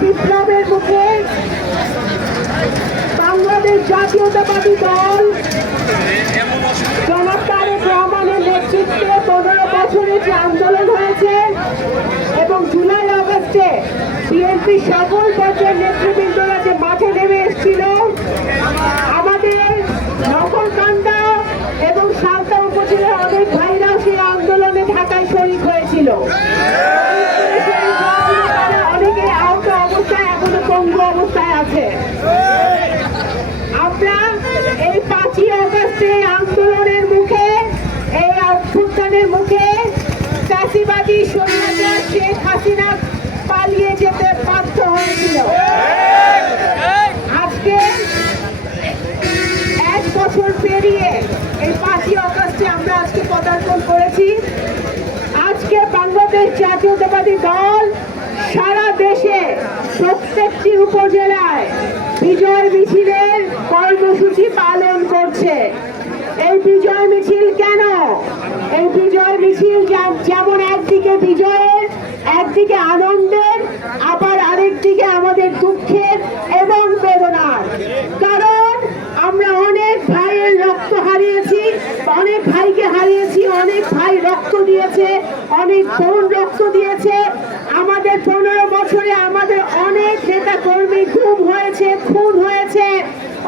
বিপ্লবের মুখে বাংলাদেশ জাতীয়তাবাদী দল জনাব তারেক রহমানের নেতৃত্বে 15 বছরের যে আন্দোলন হয়েছে এবং জুলাই আগস্টে বিএনপি সকল পর্যায়ের নেতৃবৃন্দরা যে মাঠে নেমে এসেছিল, আমাদের নকলকান্দা এবং সালতা উপজেলার অনেক ভাইরাও সেই আন্দোলনে ঢাকায় শরিক হয়েছিল। অনেকে আহত অবস্থায়, এখনো পঙ্গু অবস্থায় আছে। আমরা এই 5ই আগস্টে আন্দোলনের মুখে, এই অভ্যুত্থানের মুখে ফ্যাসিবাদী স্বৈরাচার শেখ হাসিনা পালিয়ে যেতে বাধ্য হয়েছিল। আজকে 1 বছর পেরিয়ে এই 5ই আগস্টে আমরা আজকে পদার্পণ করেছি। আজকে বাংলাদেশ জাতীয়তাবাদী দল সারা দেশে প্রত্যেকটি উপজেলায় বিজয় মিছিলের কর্মসূচি পালন করছে। এই বিজয় মিছিল কেন? এই বিজয় মিছিল যেমন একদিকে বিজয়ের, একদিকে আনন্দের, আবার আরেকদিকে আমাদের দুঃখের এবং বেদনার। কারণ আমরা অনেক ভাইয়ের রক্ত হারিয়েছি, অনেক ভাইকে হারিয়েছি, অনেক ভাই রক্ত দিয়েছে, অনেক বোন রক্ত দিয়েছে। আমাদের 15 বছরে আমাদের অনেক নেতা কর্মী গুম হয়েছে, খুন হয়েছে,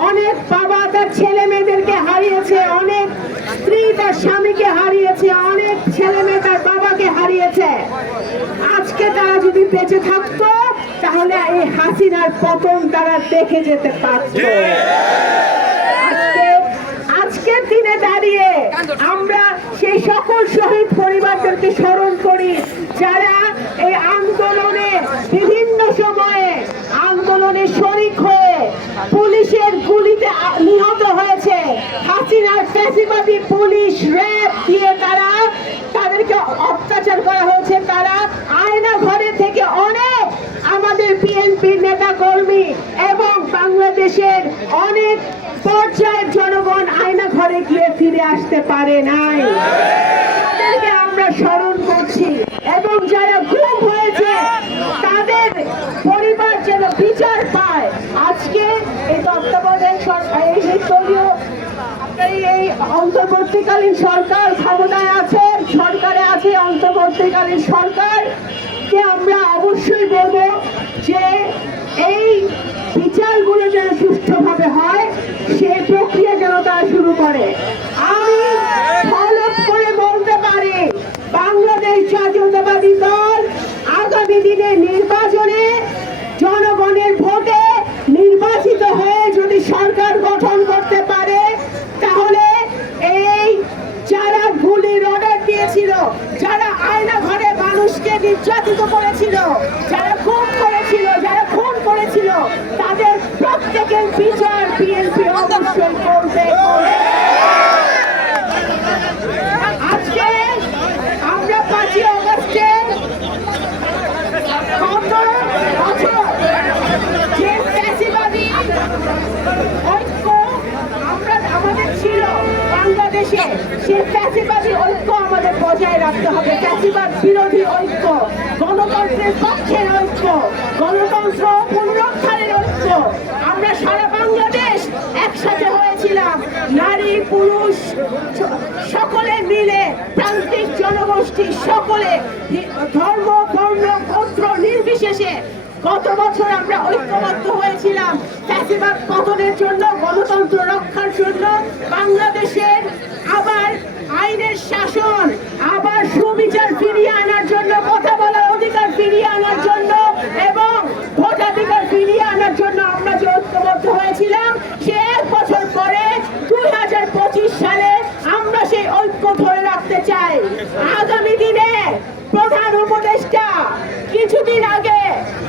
অনেক বাবা তার ছেলে মেয়েদেরকে হারিয়েছে, অনেক স্ত্রী তার স্বামীকে হারিয়েছে, অনেক ছেলে মেয়ে তার বাবাকে হারিয়েছে। আজকে তারা যদি বেঁচে থাকতো তাহলে এই হাসিনার পতন তারা দেখে যেতে পারত। আজকের দিনে দাঁড়িয়ে আমরা সেই সকল শহীদ পরিবারদেরকে স্মরণ করি যারা এই আন্দোলনে বিভিন্ন সময়ে আন্দোলনে শরিক হয়ে পুলিশের গুলিতে নিহত হয়েছে। হাসিনার ফ্যাসিবাদী পুলিশ, র্যাব দিয়ে তাদেরকে অত্যাচার করা হয়েছে। তারা আয়না ঘরে থেকে অনেক আমাদের বিএনপির নেতা কর্মী এবং বাংলাদেশের অনেক পর্যায়ের জনগণ আয়না ঘরে গিয়ে ফিরে আসতে পারে নাই। তাদেরকে আমরা স্মরণ করছি এবং যারা গুম হয়েছে তাদের পরিবার যেন বিচার পায়। আজকে এই তত্ত্বাবধায়ক সরকার, এই অন্তর্বর্তীকালীন সরকার ক্ষমতায় আছে, সরকারে আছে অন্তর্বর্তীকালীন সরকারকে আমরা অবশ্যই বলবো যে এই বিচারগুলো যেন সুষ্ঠুভাবে হয়, সেই প্রক্রিয়া যেন তারা শুরু করে। আমি ফলক করে বলতে পারি বাংলাদেশ জাতীয়তাবাদী দল আগামী দিনে নির্বাচনে জনগণের ভোটে নির্বাচিত হয়ে যদি সরকার গঠন করতে পারে তাহলে এই যারা গুলির অর্ডার দিয়েছিল, যারা আয়না ঘরে মানুষকে নির্যাতিত করেছিল, যারা খুন করেছিল, যারা খুন করেছিল, তাদের প্রত্যেকের বিচার বিএনপি অবশ্যই করবে। আজকে আমরা 5ই আগস্টে যে ফ্যাসিবাদী ঐক্য আমাদের ছিল বাংলাদেশে, সেই ফ্যাসিবাদী ঐক্য আমাদের বজায় রাখতে হবে। ফ্যাসিবাদ বিরোধী ঐক্য, গণতন্ত্রের পক্ষের ঐক্য, গণতন্ত্র পুনরুদ্ধারের ঐক্য। আমরা সারা বাংলাদেশ একসাথে হয়েছিলাম, নারী পুরুষ সকলে মিলে, প্রান্তিক জনগোষ্ঠী সকলে, ধর্ম বর্ণ গোত্র নির্বিশেষে গত বছর আমরা ঐক্যবদ্ধ হয়েছিলাম ফ্যাসিবাদ পতনের জন্য, গণতন্ত্র রক্ষার জন্য, বাংলাদেশের আবার আইনের শাসন, আবার সুবিচার ফিরিয়ে আনার জন্য, কথা বলার অধিকার ফিরিয়ে আনার জন্য এবং ভোটাধিকার ফিরিয়ে আনার জন্য আমরা যে ঐক্যবদ্ধ হয়েছিলাম, সে 1 বছর পরে 2025 সালে আমরা সেই ঐক্য ধরে রাখতে চাই। আগামী দিনে প্রধান উপদেষ্টা কিছুদিন আগে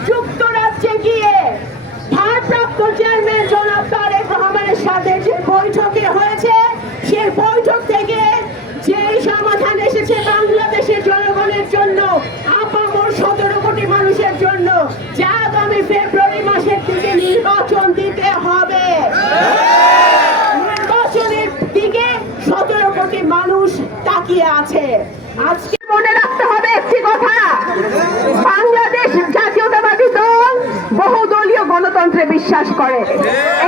যুক্তরাজ্যে গিয়ে ভারপ্রাপ্ত চেয়ারম্যান জনাব তারেক রহমানের সাথে যে বৈঠকে হয়েছে, সেই বৈঠক থেকে যে সমাধান এসেছে বাংলাদেশের জনগণের জন্য, আপামর 17 কোটি মানুষের জন্য, যা আগামী ফেব্রুয়ারি মাসের দিকে নির্বাচন দিতে হবে। নির্বাচনের দিকে 17 কোটি মানুষ তাকিয়ে আছে। আজকে মনে রাখতে হবে একটি কথা, বাংলাদেশ জাতীয়তাবাদী দল গণতন্ত্রে বিশ্বাস করে।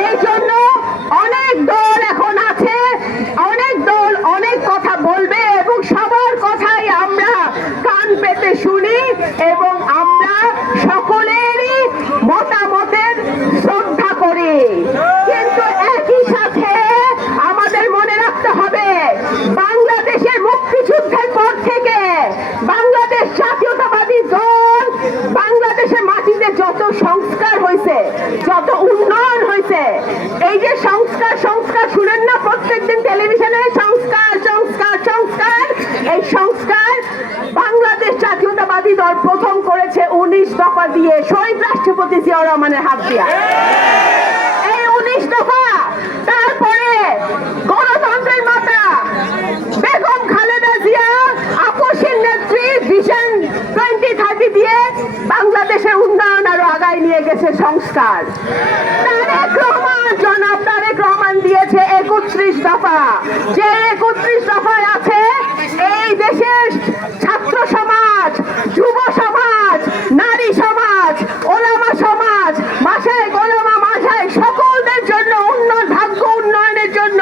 এই জন্য অনেক দল এখন আছে, অনেক দল অনেক কথা বলবে এবং সবার কথাই আমরা কান পেতে শুনি এবং আমরা সকলেরই মতামতের শ্রদ্ধা করি। কিন্তু একই সাথে আমাদের মনে রাখতে হবে, বাংলাদেশের মুক্তিযুদ্ধের পর থেকে বাংলাদেশ জাতীয়তাবাদী দল বাংলাদেশের মাটিতে যত সংস্কার হয়েছে, যত উন্নয়ন হয়েছে, এই যে সংস্কার সংস্কার শুনেন না প্রত্যেকদিন টেলিভিশনে, সংস্কার সংস্কার সংস্কার, এই সংস্কার বাংলাদেশ জাতীয়তাবাদী দল প্রথম করেছে 19 দফা দিয়ে, শহীদ রাষ্ট্রপতি জিয়াউর রহমানের হাত দিয়া। এই 19 দফা, তারপরে গণতন্ত্রের মাতা বেগম খালেদা জিয়া আপসীর নেত্রী ভিশন 2030 দিয়ে বাংলাদেশের উন্নয়ন আরো আগায় নিয়ে গেছে সংস্কার। জনাব তারেক রহমান দিয়েছে 31 দফা, যে 31 দফায় আছে এই দেশের ছাত্র সমাজ, যুব সমাজ, নারী সমাজ, ওলামা সমাজ, মাসায় গোলামা মাসায় সকলদের জন্য উন্নয়ন, ভাগ্য উন্নয়নের জন্য,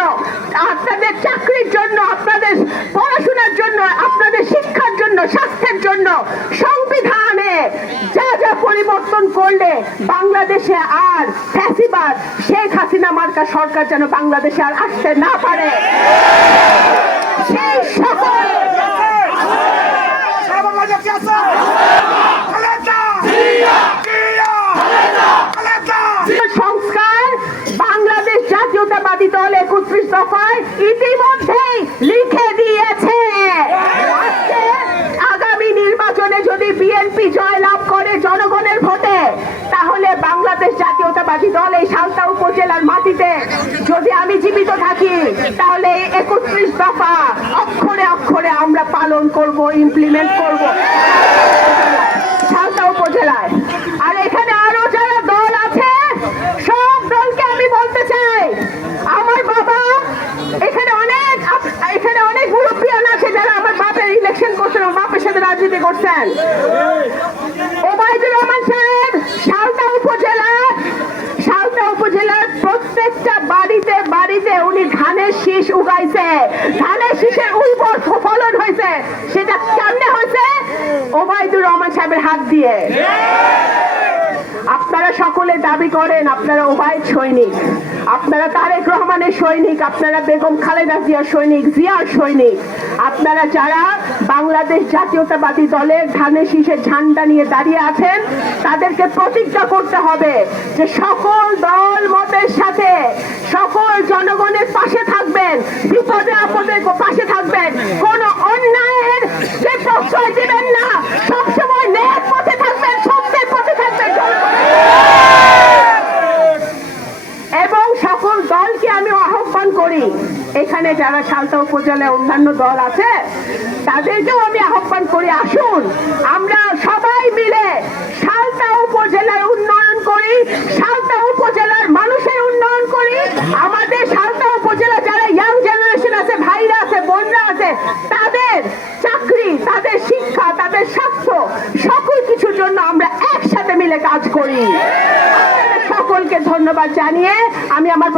আপনাদের চাকরির জন্য, আপনাদের পড়াশোনার জন্য, আপনাদের শিক্ষার জন্য, স্বাস্থ্যের জন্য সংবিধানে যা যা পরিবর্তন করলে বাংলাদেশে আর ফ্যাসিবাদ শেখ হাসিনা মার্কা সরকার যেন বাংলাদেশে আর আসতে না পারে, সেই সকল সংস্কার বাংলাদেশ জাতীয়তাবাদী দল 31 দফায় ইতিমধ্যেই লিখে দিয়েছে। আজকে আগামী নির্বাচনে যদি বিএনপি জয়লাভ করে জনগণের ভোটে, তাহলে বাংলাদেশ জাতীয়তাবাদী দল এই সালতা উপজেলার মাটিতে যদি আমি জীবিত থাকি, তাহলে এই 31 দফা অক্ষরে অক্ষরে আমরা পালন করব, ইমপ্লিমেন্ট করব সালতা উপজেলায়। আর এখানে আরো যারা দল আছে, সব দলকে আমি বলতে চাই, আমার বাবা এখানে অনেক মুরব্বিয়ান আছে যারা আমার বাপের ইলেকশন করছেন, আমার বাপের সাথে রাজনীতি করছেন। ওবায়দুর রহমান সাহেব সালতা উপজেলার প্রত্যেকটা বাড়িতে বাড়িতে উনি ধানের শীষ উগাইছে, ধানের শীষের উর্বর ফলন হয়েছে। সেটা কেমনে হয়েছে? ওবায়দুর রহমান সাহেবের হাত দিয়ে। আপনারা সকলে দাবি করেন আপনারা ওবায়দ সৈনিক, আপনারা তারেক রহমানের সৈনিক, আপনারা বেগম খালেদা জিয়ার সৈনিক, জিয়ার সৈনিক। আপনারা যারা বাংলাদেশ জাতীয়তাবাদী দলের ধানের শীষের ঝান্ডা নিয়ে দাঁড়িয়ে আছেন, তাদেরকে প্রতিজ্ঞা করতে হবে যে সকল দল মতের সাথে সকল জনগণের পাশে থাকবেন, বিপদে আপদে পাশে থাকবেন, কোন অন্যায়ের যে প্রশ্রয় দেবেন না, সবসময় ন্যায়ের পথে থাকবেন, সত্যের পথে থাকবেন এবং সকল দলকে আমি আহ্বান করি, এখানে যারা সালতা উপজেলায় অন্যান্য দল আছে তাদেরকেও আমি আহ্বান করি, আসুন আমরা সবাই মিলে সালতা উপজেলার উন্নয়ন করি, সালতা উপজেলার মানুষের উন্নয়ন করি। আমাদের সালতা উপজেলা যারা ইয়াং জেনারেশন আছে, ভাইরা আছে, বোনরা আছে, তাদের চাকরি, তাদের শিক্ষা, তাদের স্বাস্থ্য, সকল কিছুর জন্য আমরা একসাথে মিলে কাজ করি। সকলকে ধন্যবাদ জানিয়ে আমি আমার